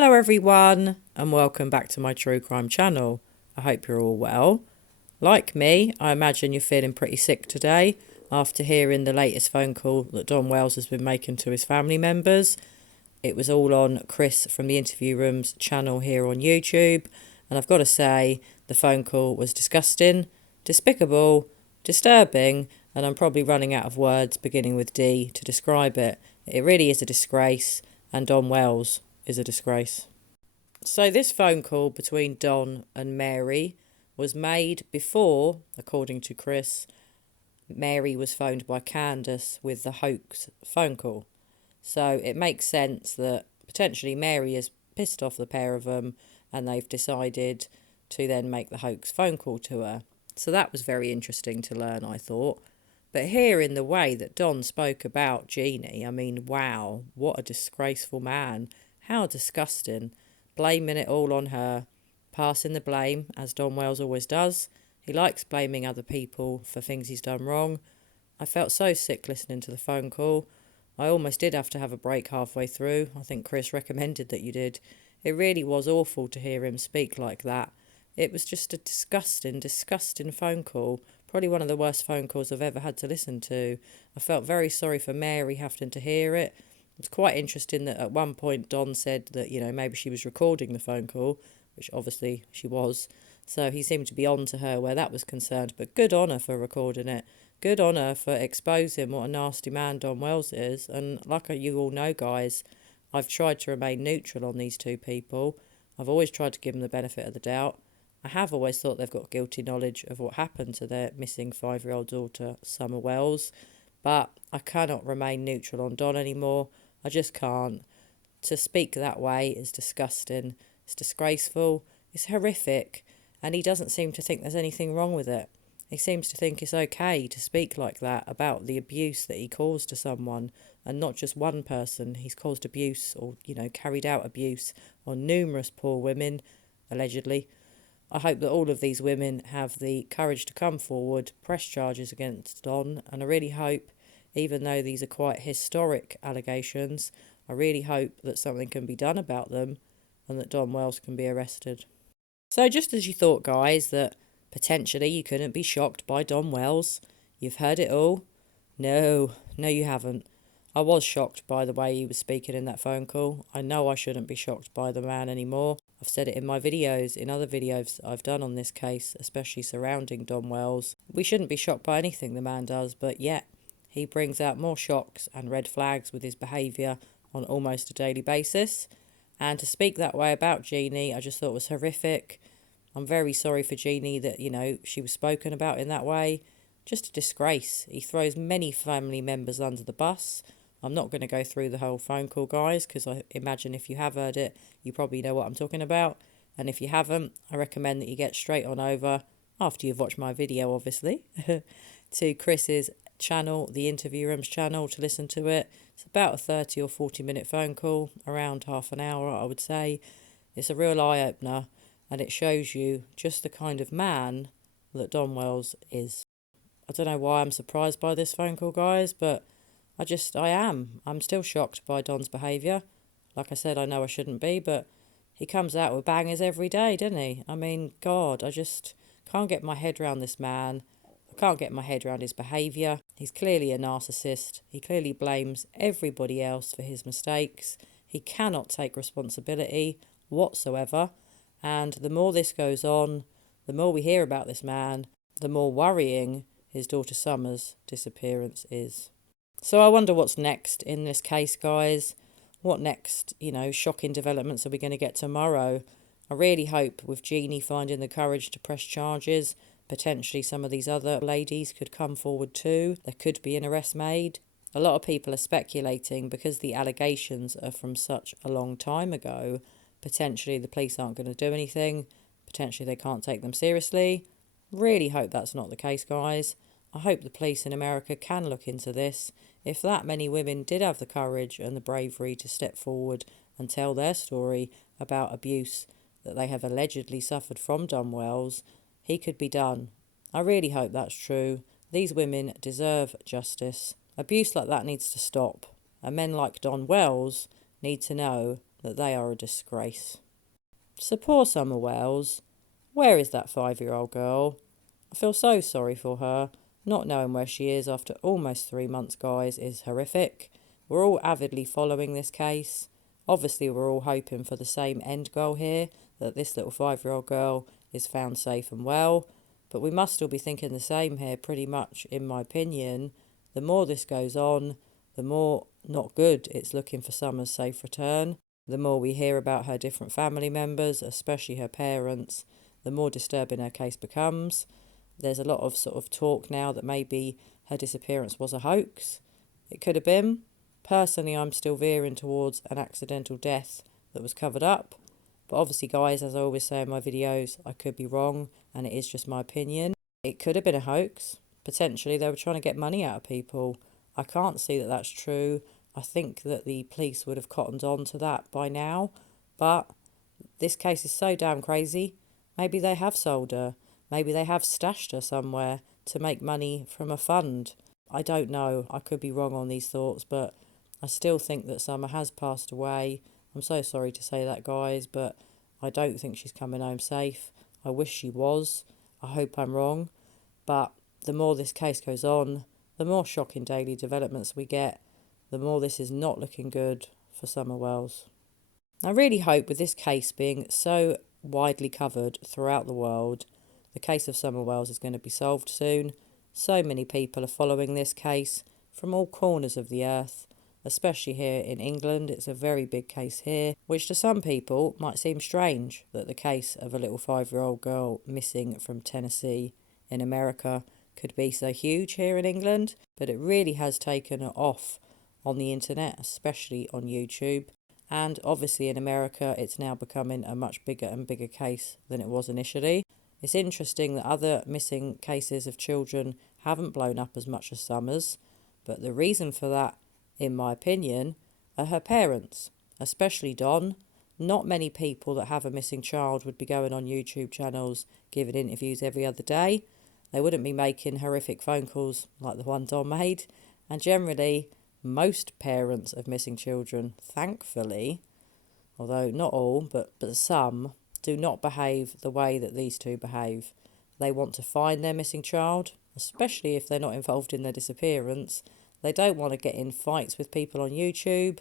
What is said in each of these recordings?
Hello everyone and welcome back to my true crime channel. I hope you're all well. Like me, I imagine you're feeling pretty sick today after hearing the latest phone call that Don Wells has been making to his family members. It was all on Chris from the Interview Room's channel here on YouTube, and I've got to say the phone call was disgusting, despicable, disturbing, and I'm probably running out of words beginning with D to describe it. It really is a disgrace, and Don Wells is a disgrace. So this phone call between Don and Mary was made before, according to Chris, Mary was phoned by Candace with the hoax phone call. So it makes sense that potentially Mary has pissed off the pair of them and they've decided to then make the hoax phone call to her. So that was very interesting to learn, I thought. But hearing the way that Don spoke about Jeannie, I mean, wow, what a disgraceful man. How disgusting. Blaming it all on her. Passing the blame, as Don Wells always does. He likes blaming other people for things he's done wrong. I felt so sick listening to the phone call. I almost did have to have a break halfway through. I think Chris recommended that you did. It really was awful to hear him speak like that. It was just a disgusting phone call. Probably one of the worst phone calls I've ever had to listen to. I felt very sorry for Mary having to hear it. It's quite interesting that at one point Don said that, maybe she was recording the phone call, which obviously she was. So he seemed to be on to her where that was concerned. But good on her for recording it. Good on her for exposing what a nasty man Don Wells is. And like you all know, guys, I've tried to remain neutral on these two people. I've always tried to give them the benefit of the doubt. I have always thought they've got guilty knowledge of what happened to their missing 5-year-old daughter, Summer Wells. But I cannot remain neutral on Don anymore. I just can't. To speak that way is disgusting. It's disgraceful. It's horrific. And he doesn't seem to think there's anything wrong with it. He seems to think it's okay to speak like that about the abuse that he caused to someone, and not just one person. He's caused abuse or, carried out abuse on numerous poor women, allegedly. I hope that all of these women have the courage to come forward, press charges against Don, and I really hope, even though these are quite historic allegations, I really hope that something can be done about them and that Don Wells can be arrested. So just as you thought, guys, that potentially you couldn't be shocked by Don Wells, you've heard it all. No, you haven't. I was shocked by the way he was speaking in that phone call. I know I shouldn't be shocked by the man anymore. I've said it in my videos, in other videos I've done on this case, especially surrounding Don Wells. We shouldn't be shocked by anything the man does, but yet he brings out more shocks and red flags with his behaviour on almost a daily basis. And to speak that way about Jeannie, I just thought was horrific. I'm very sorry for Jeannie that, she was spoken about in that way. Just a disgrace. He throws many family members under the bus. I'm not going to go through the whole phone call, guys, because I imagine if you have heard it, you probably know what I'm talking about. And if you haven't, I recommend that you get straight on over, after you've watched my video, obviously, to Chris's channel, the Interview Room's channel, to listen to it. It's about a 30 or 40-minute phone call, around half an hour, I would say. It's a real eye-opener, and it shows you just the kind of man that Don Wells is. I don't know why I'm surprised by this phone call, guys, but I am. I'm still shocked by Don's behaviour. Like I said, I know I shouldn't be, but he comes out with bangers every day, doesn't he? I mean, God, I just can't get my head around this man. I can't get my head around his behaviour. He's clearly a narcissist. He clearly blames everybody else for his mistakes. He cannot take responsibility whatsoever. And the more this goes on, the more we hear about this man, the more worrying his daughter Summer's disappearance is. So I wonder what's next in this case, guys. What next, shocking developments are we going to get tomorrow? I really hope with Jeannie finding the courage to press charges, potentially some of these other ladies could come forward too. There could be an arrest made. A lot of people are speculating because the allegations are from such a long time ago. Potentially the police aren't going to do anything. Potentially they can't take them seriously. Really hope that's not the case, guys. I hope the police in America can look into this. If that many women did have the courage and the bravery to step forward and tell their story about abuse that they have allegedly suffered from Don Wells, he could be done. I really hope that's true. These women deserve justice. Abuse like that needs to stop. And men like Don Wells need to know that they are a disgrace. So poor Summer Wells, where is that 5-year-old girl? I feel so sorry for her. Not knowing where she is after almost 3 months, guys, is horrific. We're all avidly following this case. Obviously, we're all hoping for the same end goal here, that this little 5-year-old girl is found safe and well. But we must all be thinking the same here, pretty much, in my opinion. The more this goes on, the more not good it's looking for Summer's safe return. The more we hear about her different family members, especially her parents, the more disturbing her case becomes. There's a lot of sort of talk now that maybe her disappearance was a hoax. It could have been. Personally, I'm still veering towards an accidental death that was covered up. But obviously, guys, as I always say in my videos, I could be wrong, and it is just my opinion. It could have been a hoax. Potentially, they were trying to get money out of people. I can't see that that's true. I think that the police would have cottoned on to that by now. But this case is so damn crazy. Maybe they have sold her. Maybe they have stashed her somewhere to make money from a fund. I don't know. I could be wrong on these thoughts, but I still think that Summer has passed away. I'm so sorry to say that, guys, but I don't think she's coming home safe. I wish she was. I hope I'm wrong. But the more this case goes on, the more shocking daily developments we get, the more this is not looking good for Summer Wells. I really hope with this case being so widely covered throughout the world, the case of Summer Wells is going to be solved soon. So many people are following this case from all corners of the earth, especially here in England. It's a very big case here, which to some people might seem strange that the case of a little 5-year-old girl missing from Tennessee in America could be so huge here in England, but it really has taken off on the internet, especially on YouTube. And obviously in America, it's now becoming a much bigger and bigger case than it was initially. It's interesting that other missing cases of children haven't blown up as much as Summer's, but the reason for that, in my opinion, are her parents, especially Don. Not many people that have a missing child would be going on YouTube channels giving interviews every other day. They wouldn't be making horrific phone calls like the one Don made. And generally, most parents of missing children, thankfully, although not all, but some, do not behave the way that these two behave. They want to find their missing child, especially if they're not involved in their disappearance. They don't want to get in fights with people on YouTube.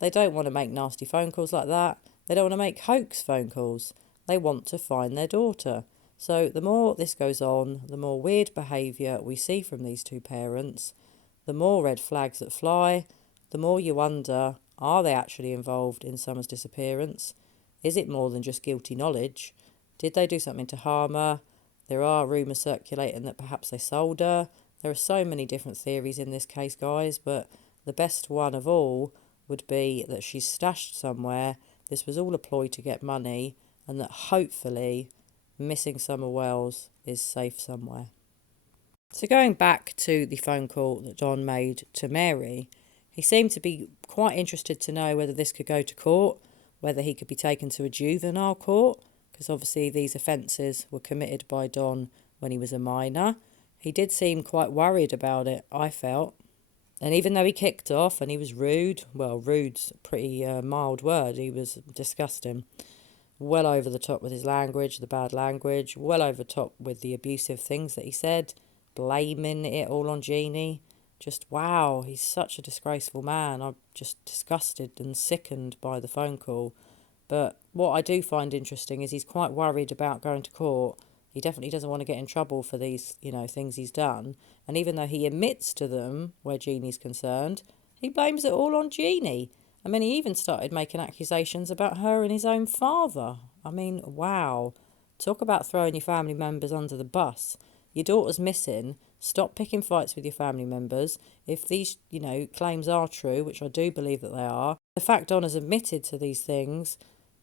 They don't want to make nasty phone calls like that. They don't want to make hoax phone calls. They want to find their daughter. So the more this goes on, the more weird behaviour we see from these two parents, the more red flags that fly, the more you wonder, are they actually involved in Summer's disappearance? Is it more than just guilty knowledge? Did they do something to harm her? There are rumours circulating that perhaps they sold her. There are so many different theories in this case, guys, but the best one of all would be that she's stashed somewhere. This was all a ploy to get money, and that hopefully missing Summer Wells is safe somewhere. So going back to the phone call that Don made to Mary, he seemed to be quite interested to know whether this could go to court, whether he could be taken to a juvenile court, because obviously these offences were committed by Don when he was a minor. He did seem quite worried about it, I felt. And even though he kicked off and he was rude, well, rude's a pretty mild word, he was disgusting. Well over the top with his language, the bad language, well over the top with the abusive things that he said, blaming it all on Jeannie. Just wow, he's such a disgraceful man. I'm just disgusted and sickened by the phone call. But what I do find interesting is he's quite worried about going to court. He definitely doesn't want to get in trouble for these, things he's done. And even though he admits to them where Jeannie's concerned, he blames it all on Jeannie. I mean, he even started making accusations about her and his own father. I mean, wow. Talk about throwing your family members under the bus. Your daughter's missing. Stop picking fights with your family members. If these, claims are true, which I do believe that they are, the fact Don has admitted to these things,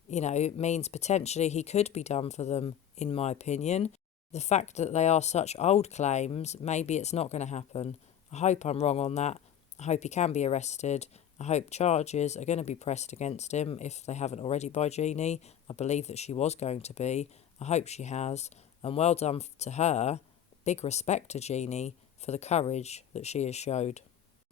means potentially he could be done for them, in my opinion. The fact that they are such old claims, maybe it's not going to happen. I hope I'm wrong on that. I hope he can be arrested. I hope charges are going to be pressed against him if they haven't already by Jeannie. I believe that she was going to be. I hope she has. And well done to her. Big respect to Jeannie for the courage that she has showed.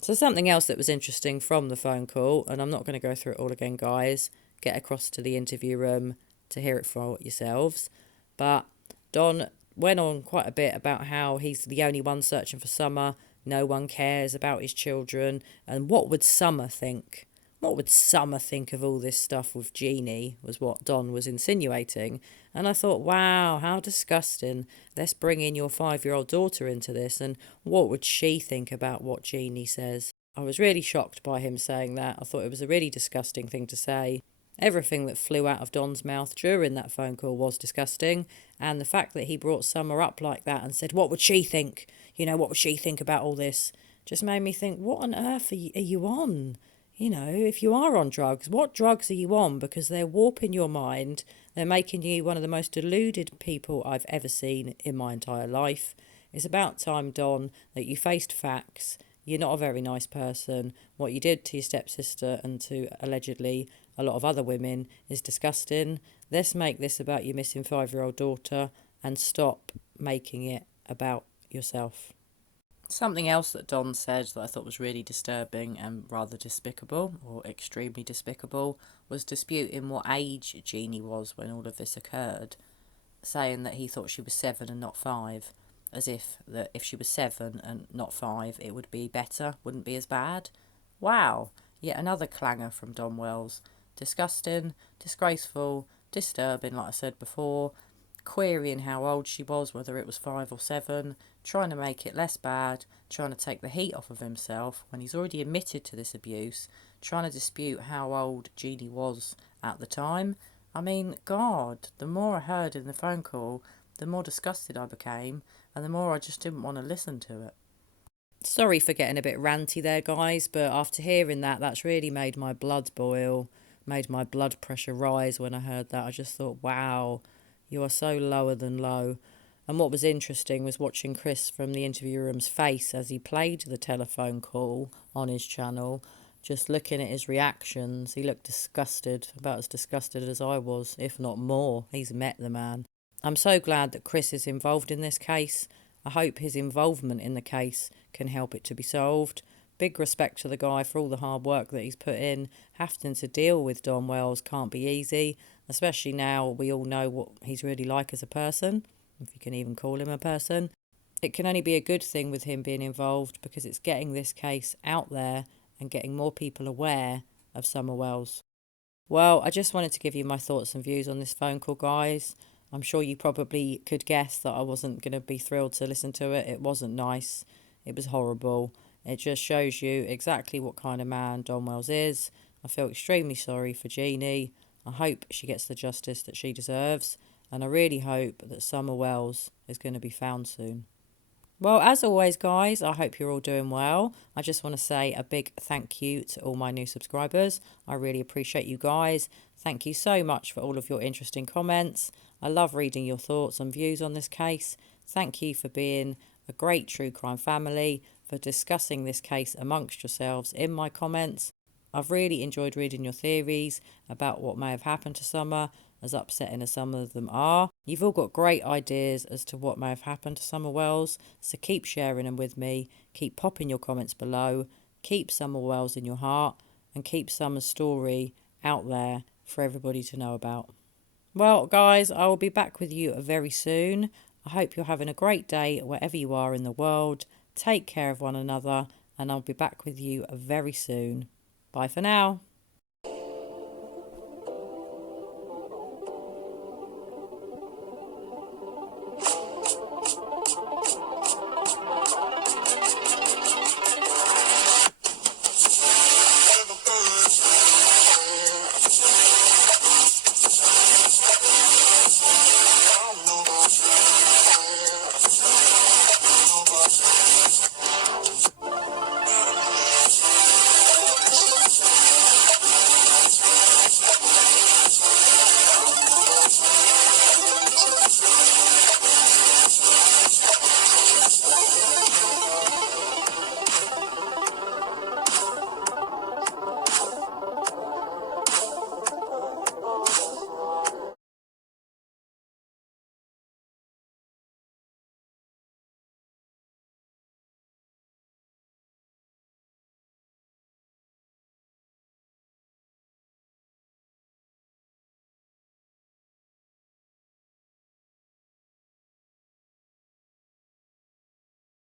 So something else that was interesting from the phone call, and I'm not going to go through it all again, guys, get across to the interview room to hear it for yourselves. But Don went on quite a bit about how he's the only one searching for Summer, no one cares about his children, and what would Summer think? What would Summer think of all this stuff with Jeannie, was what Don was insinuating. And I thought, wow, how disgusting. Let's bring in your 5-year-old daughter into this, and what would she think about what Jeannie says? I was really shocked by him saying that. I thought it was a really disgusting thing to say. Everything that flew out of Don's mouth during that phone call was disgusting, and the fact that he brought Summer up like that and said, what would she think? What would she think about all this? Just made me think, what on earth are you on? If you are on drugs, what drugs are you on? Because they're warping your mind. They're making you one of the most deluded people I've ever seen in my entire life. It's about time, Don, that you faced facts. You're not a very nice person. What you did to your stepsister and to allegedly a lot of other women is disgusting. Let's make this about your missing 5-year-old daughter and stop making it about yourself. Something else that Don said that I thought was really disturbing and rather despicable, or extremely despicable, was disputing what age Jeannie was when all of this occurred, saying that he thought she was 7 and not 5, as if that if she was 7 and not 5 it would be better, wouldn't be as bad. Wow, yet another clanger from Don Wells. Disgusting, disgraceful, disturbing, like I said before, querying how old she was, whether it was 5 or 7, trying to make it less bad, trying to take the heat off of himself when he's already admitted to this abuse, trying to dispute how old Jeannie was at the time. I mean, God, the more I heard in the phone call, the more disgusted I became, and the more I just didn't want to listen to it. Sorry for getting a bit ranty there, guys, but after hearing that, that's really made my blood boil, made my blood pressure rise when I heard that. I just thought, wow, you are so lower than low. And what was interesting was watching Chris from the interview room's face as he played the telephone call on his channel. Just looking at his reactions, he looked disgusted, about as disgusted as I was, if not more. He's met the man. I'm so glad that Chris is involved in this case. I hope his involvement in the case can help it to be solved. Big respect to the guy for all the hard work that he's put in. Having to deal with Don Wells can't be easy, especially now we all know what he's really like as a person, if you can even call him a person. It can only be a good thing with him being involved, because it's getting this case out there and getting more people aware of Summer Wells. Well, I just wanted to give you my thoughts and views on this phone call, guys. I'm sure you probably could guess that I wasn't going to be thrilled to listen to it. It wasn't nice. It was horrible. It just shows you exactly what kind of man Don Wells is. I feel extremely sorry for Jeannie. I hope she gets the justice that she deserves. And I really hope that Summer Wells is going to be found soon. Well, as always, guys, I hope you're all doing well. I just want to say a big thank you to all my new subscribers. I really appreciate you guys. Thank you so much for all of your interesting comments. I love reading your thoughts and views on this case. Thank you for being a great true crime family, for discussing this case amongst yourselves in my comments. I've really enjoyed reading your theories about what may have happened to Summer, as upsetting as some of them are. You've all got great ideas as to what may have happened to Summer Wells, so keep sharing them with me. Keep popping your comments below. Keep Summer Wells in your heart, and keep Summer's story out there for everybody to know about. Well, guys, I will be back with you very soon. I hope you're having a great day wherever you are in the world. Take care of one another, and I'll be back with you very soon. Bye for now.